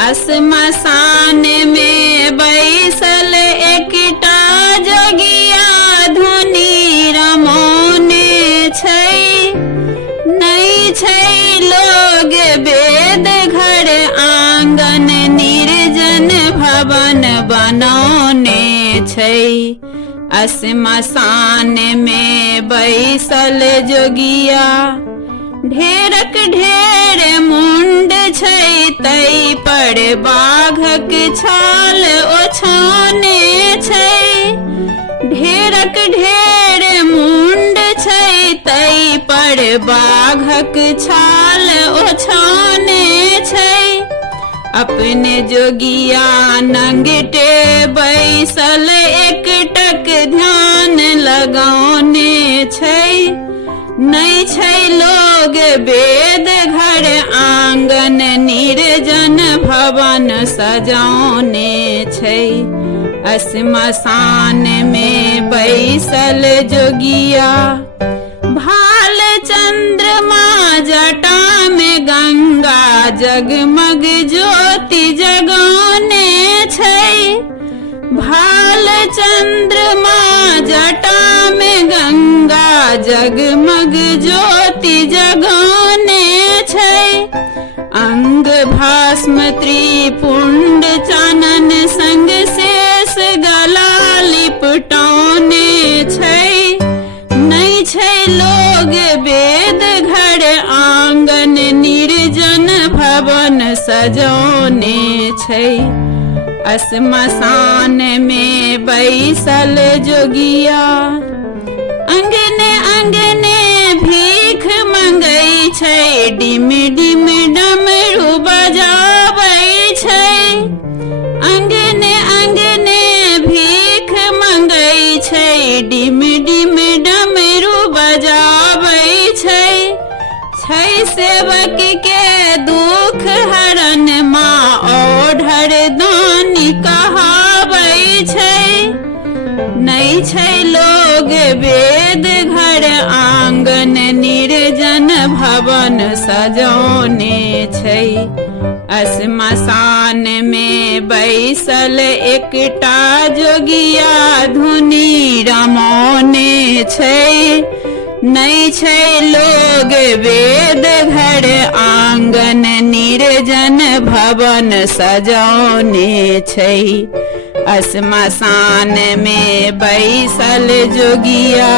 श्मशान में बैसल एकटा जोगिया धुनी रमौने छै। नहीं छै लोग वेद घर आंगन निर्जन भवन बनौने छै। श्मशान में बैसल जोगिया ढेरक ढेर मुंड छै तै पर बाघक छाल ओछाने छै। ढेरक ढेर मुंड छै तै पर बाघक छाल ओछाने छै। अपने जोगिया नंगटे बैसल एकटक ध्यान लगौने छै। नहीं छै लोग वेद घर आंगन निर्जन भवन सजौने छै। श्मशान में बैसल जोगिया भाल चंद्रमा जटा में गंगा जगमग ज्योति जगौने छै। भाल चंद्रमा जटा में गंगा जगमग ज्योति जगौने छै। अंग भस्म त्रिपुंड चानन संग शेष गला लिपटौने छै। नहीं छै लोग वेद घर आंगन निर्जन भवन सजौने छै। श्मशान में बैसल जोगिया अंगने अंगने भीख मंगै छै। डिम डिम डमरू बजाबै छै। अंगने अंगने भीख मंगै छै। डिम डिम डमरू बजाबै छै। छै सेवक के दुख हरण माँ ओढ़र दानी कहाबै छै। नहीं छै लोग वेद घर आंगन निर्जन भवन सजौने छै। श्मशान में बैसल एकटा जोगिया धुनी रमौने छै। नहीं छै लोग वेद घर आंगन निर्जन भवन सजौने छै। श्मशान में बैसल जोगिया।